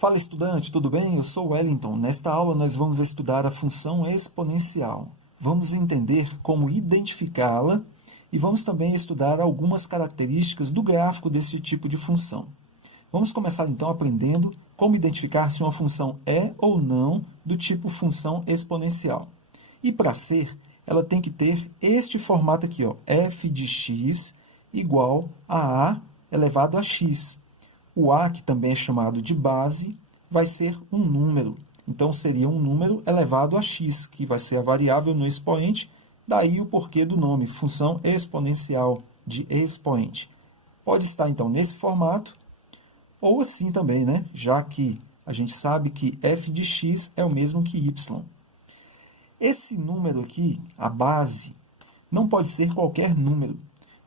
Fala estudante, tudo bem? Eu sou o Wellington. Nesta aula nós vamos estudar a função exponencial. Vamos entender como identificá-la e vamos também estudar algumas características do gráfico desse tipo de função. Vamos começar então aprendendo como identificar se uma função é ou não do tipo função exponencial. E para ser, ela tem que ter este formato aqui, ó, f de x igual a elevado a x. O a, que também é chamado de base, vai ser um número. Então, seria um número elevado a x, que vai ser a variável no expoente, daí o porquê do nome, função exponencial de expoente. Pode estar, então, nesse formato, ou assim também, né? Já que a gente sabe que f de x é o mesmo que y. Esse número aqui, a base, não pode ser qualquer número.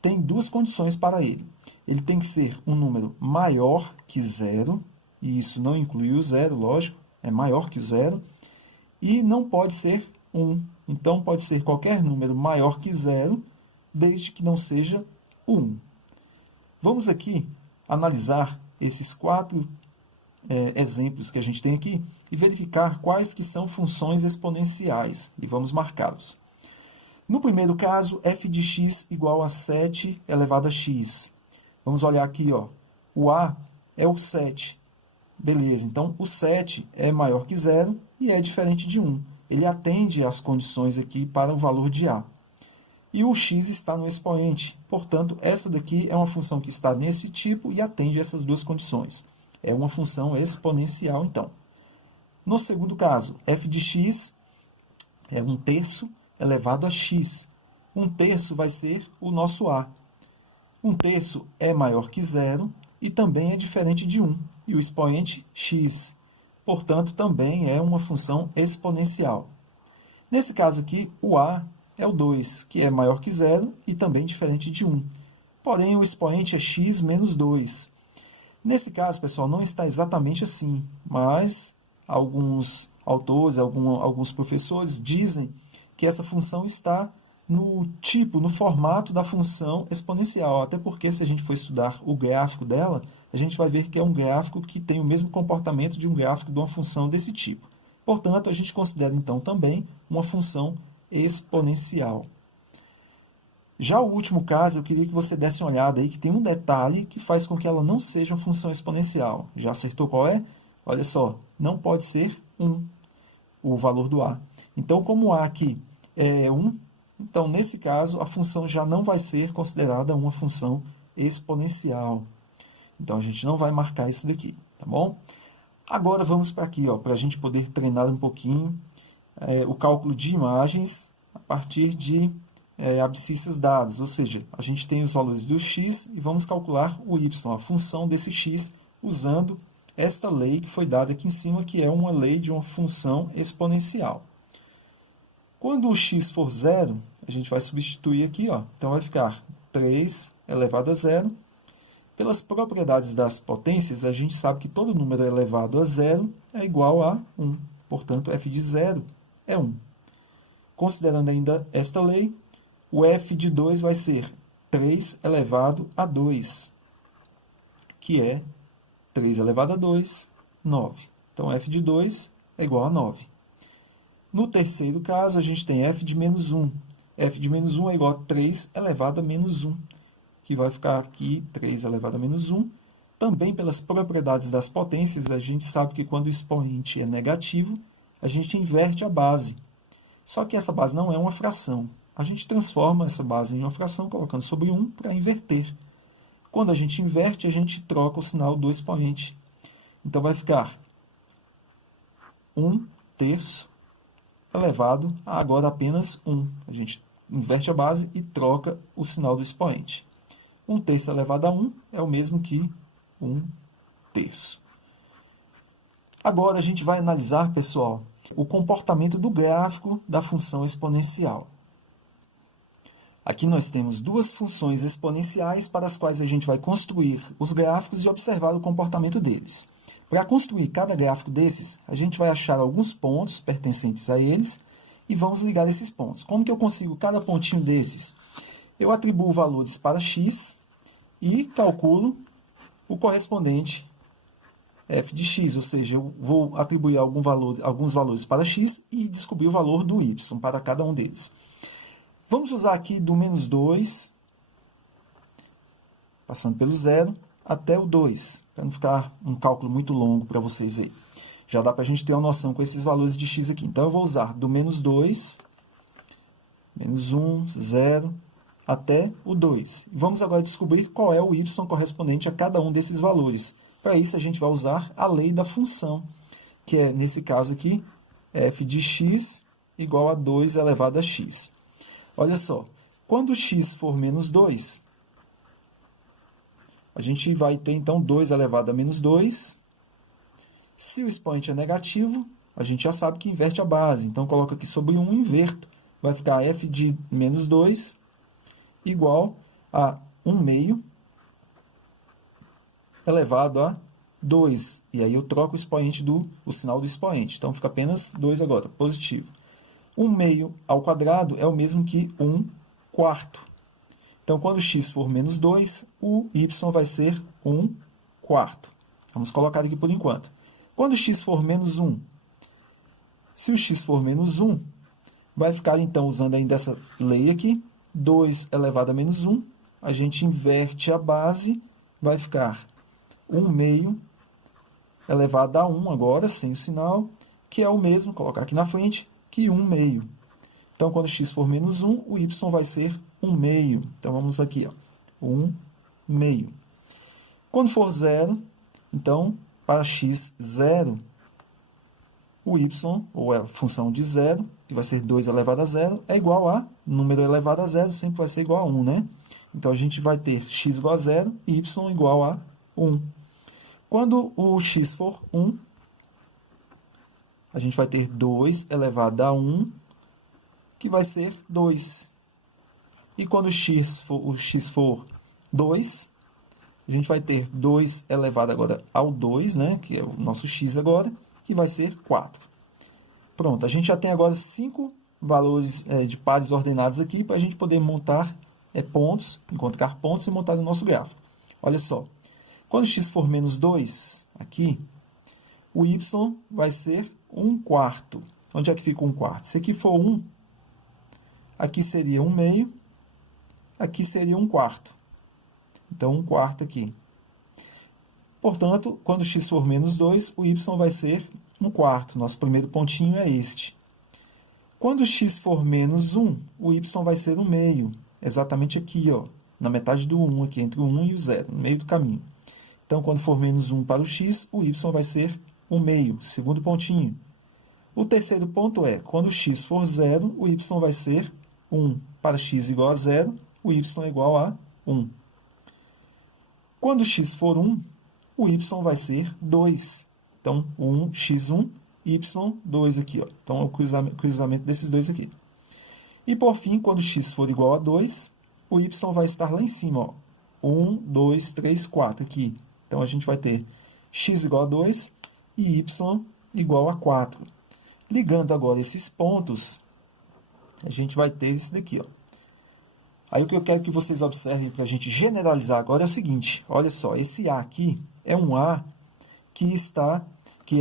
Tem duas condições para ele. Ele tem que ser um número maior que zero, e isso não inclui o zero, lógico, é maior que o zero, e não pode ser 1. Então, pode ser qualquer número maior que zero, desde que não seja 1. Vamos aqui analisar esses quatro exemplos que a gente tem aqui e verificar quais que são funções exponenciais, e vamos marcá-los. No primeiro caso, f de x igual a 7 elevado a x. Vamos olhar aqui, ó. O a é o 7. Beleza, então o 7 é maior que zero e é diferente de 1. Ele atende às condições aqui para o valor de a. E o x está no expoente. Portanto, essa daqui é uma função que está nesse tipo e atende essas duas condições. É uma função exponencial, então. No segundo caso, f de x é 1/3 elevado a x. 1/3 vai ser o nosso a. 1/3 é maior que zero e também é diferente de 1. E o expoente x. Portanto, também é uma função exponencial. Nesse caso aqui, o a é o 2, que é maior que zero e também diferente de 1. Porém, o expoente é x menos 2. Nesse caso, pessoal, não está exatamente assim, mas alguns autores, alguns professores dizem que essa função está no tipo, no formato da função exponencial. Até porque, se a gente for estudar o gráfico dela, a gente vai ver que é um gráfico que tem o mesmo comportamento de um gráfico de uma função desse tipo. Portanto, a gente considera, então, também uma função exponencial. Já o último caso, eu queria que você desse uma olhada aí, que tem um detalhe que faz com que ela não seja uma função exponencial. Já acertou qual é? Olha só, não pode ser 1, o valor do a. Então, como o a aqui é 1, então, nesse caso, a função já não vai ser considerada uma função exponencial. Então, a gente não vai marcar isso daqui, tá bom? Agora, vamos para aqui, para a gente poder treinar um pouquinho o cálculo de imagens a partir de abscissas dadas. Ou seja, a gente tem os valores do x e vamos calcular o y, a função desse x, usando esta lei que foi dada aqui em cima, que é uma lei de uma função exponencial. Quando o x for zero, a gente vai substituir aqui, então vai ficar 3 elevado a zero. Pelas propriedades das potências, a gente sabe que todo número elevado a zero é igual a 1. Portanto, f de zero é 1. Considerando ainda esta lei, o f de 2 vai ser 3 elevado a 2, que é 3 elevado a 2, 9. Então, f de 2 é igual a 9. No terceiro caso, a gente tem f de menos 1. f de menos 1 é igual a 3 elevado a menos 1, que vai ficar aqui 3 elevado a menos 1. Também pelas propriedades das potências, a gente sabe que quando o expoente é negativo, a gente inverte a base. Só que essa base não é uma fração. A gente transforma essa base em uma fração, colocando sobre 1 para inverter. Quando a gente inverte, a gente troca o sinal do expoente. Então, vai ficar 1/3 elevado a agora apenas 1. A gente inverte a base e troca o sinal do expoente. 1/3 elevado a 1 é o mesmo que 1/3. Agora, a gente vai analisar, pessoal, o comportamento do gráfico da função exponencial. Aqui nós temos duas funções exponenciais para as quais a gente vai construir os gráficos e observar o comportamento deles. Para construir cada gráfico desses, a gente vai achar alguns pontos pertencentes a eles e vamos ligar esses pontos. Como que eu consigo cada pontinho desses? Eu atribuo valores para x e calculo o correspondente f de x, ou seja, eu vou atribuir alguns valores para x e descobrir o valor do y para cada um deles. Vamos usar aqui do menos 2, passando pelo 0, até o 2, para não ficar um cálculo muito longo para vocês aí. Já dá para a gente ter uma noção com esses valores de x aqui. Então, eu vou usar do menos 2, menos 1, 0, até o 2. Vamos agora descobrir qual é o y correspondente a cada um desses valores. Para isso, a gente vai usar a lei da função, que é, nesse caso aqui, f de x igual a 2 elevado a x. Olha só, quando x for menos 2, a gente vai ter, então, 2 elevado a menos 2. Se o expoente é negativo, a gente já sabe que inverte a base. Então, coloco aqui sobre 1, inverto. Vai ficar f de menos 2 igual a 1 meio elevado a 2. E aí eu troco o sinal do expoente. Então, fica apenas 2 agora, positivo. 1 meio ao quadrado é o mesmo que 1 quarto. Então, quando x for menos 2, o y vai ser 1 quarto. Vamos colocar aqui por enquanto. Quando x for menos 1, se o x for menos 1, vai ficar, então, usando ainda essa lei aqui, 2 elevado a menos 1, a gente inverte a base, vai ficar 1 meio elevado a 1 agora, sem o sinal, que é o mesmo, colocar aqui na frente, que 1 meio. Então, quando x for menos 1, o y vai ser 1 meio. Então, vamos aqui, ó, 1 meio. Quando for 0, então, para x 0, o y, ou a função de 0, que vai ser 2 elevado a 0, é igual a número elevado a 0, sempre vai ser igual a 1, né? Então, a gente vai ter x igual a 0 e y igual a 1. Quando o x for 1, a gente vai ter 2 elevado a 1, que vai ser 2. E quando o x for 2, a gente vai ter 2 elevado agora ao 2, né, que é o nosso x agora, que vai ser 4. Pronto, a gente já tem agora 5 valores de pares ordenados aqui para a gente poder montar pontos, encontrar pontos e montar o nosso gráfico. Olha só, quando x for menos 2, aqui, o y vai ser 1 quarto. Onde é que fica 1 quarto? Se aqui for 1, aqui seria 1 meio, aqui seria 1 quarto. Então, 1 quarto aqui. Portanto, quando x for menos 2, o y vai ser 1 quarto. Nosso primeiro pontinho é este. Quando x for menos 1, o y vai ser 1 meio. Exatamente aqui, ó, na metade do 1, aqui, entre o 1 e o 0, no meio do caminho. Então, quando for menos 1 para o x, o y vai ser 1 meio, segundo pontinho. O terceiro ponto é, quando x for 0, o y vai ser 1. Para x igual a 0, o y é igual a 1. Quando x for 1, o y vai ser 2. Então, 1x1, y2 aqui. Ó. Então, é o cruzamento desses dois aqui. E, por fim, quando x for igual a 2, o y vai estar lá em cima. Ó. 1, 2, 3, 4 aqui. Então, a gente vai ter x igual a 2 e y igual a 4. Ligando agora esses pontos, a gente vai ter esse daqui, ó. Aí o que eu quero que vocês observem para a gente generalizar agora é o seguinte, olha só, esse A aqui é um A que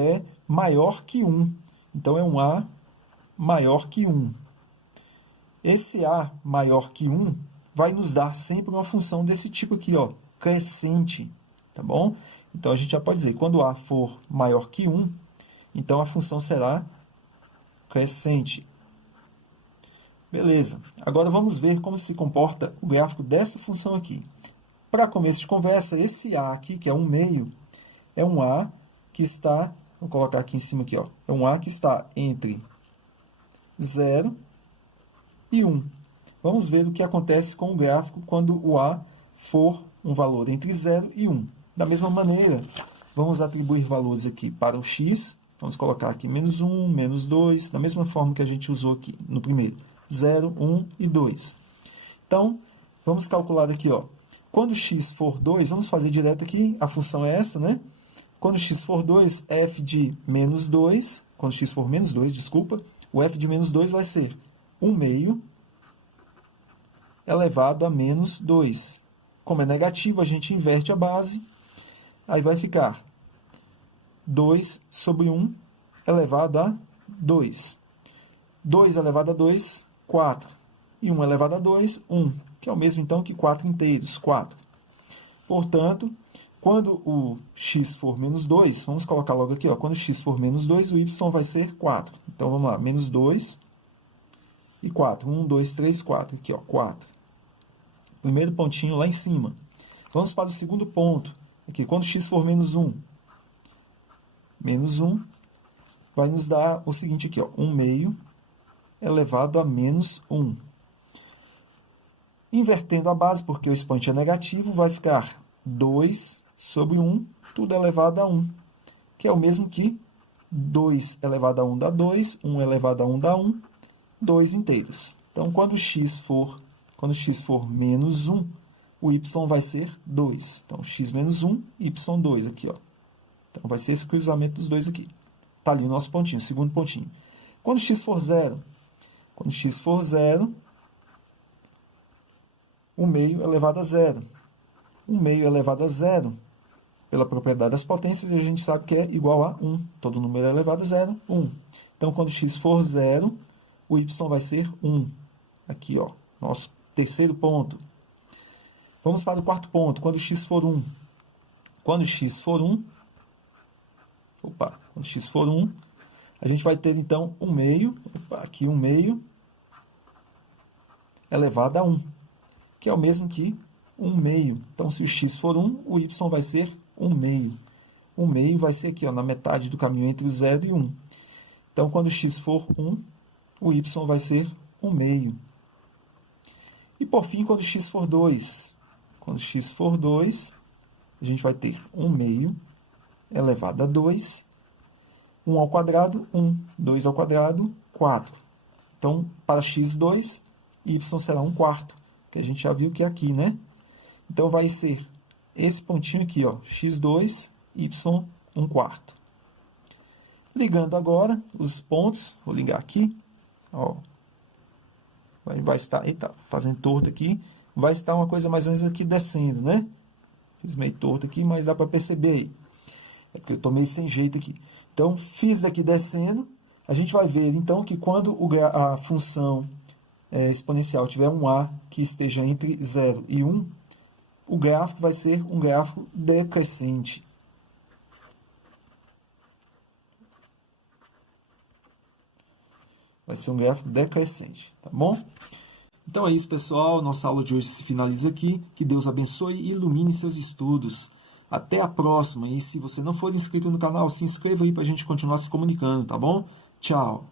é maior que 1. Então, é um A maior que 1. Esse A maior que 1 vai nos dar sempre uma função desse tipo aqui, ó, crescente, tá bom? Então, a gente já pode dizer, quando A for maior que 1, então a função será crescente. Beleza. Agora vamos ver como se comporta o gráfico dessa função aqui. Para começo de conversa, esse A aqui, que é 1 meio, é um A que está, vou colocar aqui em cima aqui, ó, é um A que está entre 0 e 1. Vamos ver o que acontece com o gráfico quando o A for um valor entre 0 e 1. Da mesma maneira, vamos atribuir valores aqui para o x. Vamos colocar aqui menos 1, menos 2, da mesma forma que a gente usou aqui no primeiro. 0, 1 e 2. Então, vamos calcular aqui, ó. Quando x for 2, vamos fazer direto aqui, a função é essa, né? Quando x for 2, f de menos 2, quando x for menos 2, desculpa, o f de menos 2 vai ser 1 meio elevado a menos 2. Como é negativo, a gente inverte a base, aí vai ficar 2 sobre 1 elevado a 2. 2 elevado a 2, 4. E 1 elevado a 2, 1, que é o mesmo, então, que 4 inteiros, 4. Portanto, quando o x for menos 2, vamos colocar logo aqui, ó, quando x for menos 2, o y vai ser 4. Então, vamos lá, menos 2 e 4. 1, 2, 3, 4. Aqui, ó, 4. Primeiro pontinho lá em cima. Vamos para o segundo ponto. Aqui, quando x for menos 1, menos 1 vai nos dar o seguinte aqui, ó, 1 meio elevado a menos 1. Invertendo a base, porque o expoente é negativo, vai ficar 2 sobre 1, tudo elevado a 1, que é o mesmo que 2 elevado a 1 dá 2, 1 elevado a 1 dá 1, 2 inteiros. Então, quando x for menos 1, o y vai ser 2. Então, x menos 1, y 2 aqui, ó. Então, vai ser esse cruzamento dos dois aqui. Está ali o nosso pontinho, segundo pontinho. Quando x for 0, 1 meio elevado a 0. 1 meio elevado a 0, pela propriedade das potências, a gente sabe que é igual a 1. Todo número é elevado a 0, 1. Então, quando x for 0, o y vai ser 1. Aqui, ó, nosso terceiro ponto. Vamos para o quarto ponto. Quando x for 1. Quando x for 1, a gente vai ter, então, 1 meio, aqui 1 meio, elevado a 1, que é o mesmo que 1 meio. Então, se o x for 1, o y vai ser 1 meio. 1 meio vai ser aqui, ó, na metade do caminho entre o 0 e 1. Então, quando x for 1, o y vai ser 1 meio. E, por fim, quando x for 2. Quando x for 2, a gente vai ter 1 meio elevado a 2. 1 ao quadrado, 1. 2 ao quadrado, 4. Então, para x2, y será 1 quarto, que a gente já viu que é aqui, né? Então, vai ser esse pontinho aqui, ó, x2, y 1 quarto. Ligando agora os pontos, vou ligar aqui, ó, vai estar, eita, fazendo torto aqui, vai estar uma coisa mais ou menos aqui descendo, né? Fiz meio torto aqui, mas dá para perceber aí. É porque eu estou meio sem jeito aqui. Então, fiz daqui descendo, a gente vai ver, então, que quando a função exponencial tiver um a que esteja entre 0 e 1, o gráfico vai ser um gráfico decrescente. Vai ser um gráfico decrescente, tá bom? Então é isso, pessoal. Nossa aula de hoje se finaliza aqui. Que Deus abençoe e ilumine seus estudos. Até a próxima. E se você não for inscrito no canal, se inscreva aí para a gente continuar se comunicando, tá bom? Tchau!